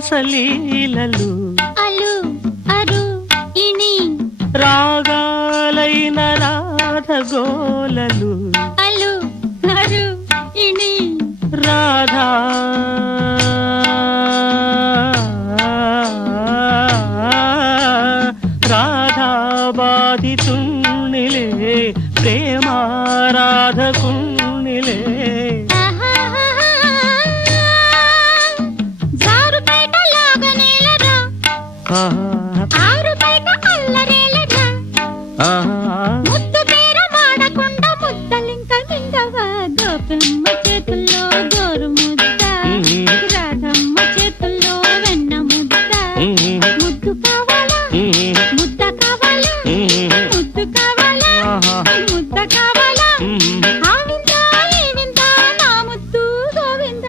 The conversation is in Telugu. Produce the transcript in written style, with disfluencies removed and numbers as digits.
రాధారంతరాసలీలలు అలు అరు ఇణి రాగాలైన రాధగోలలు అలు అరు ఇణి రాధా రాధా బాధిత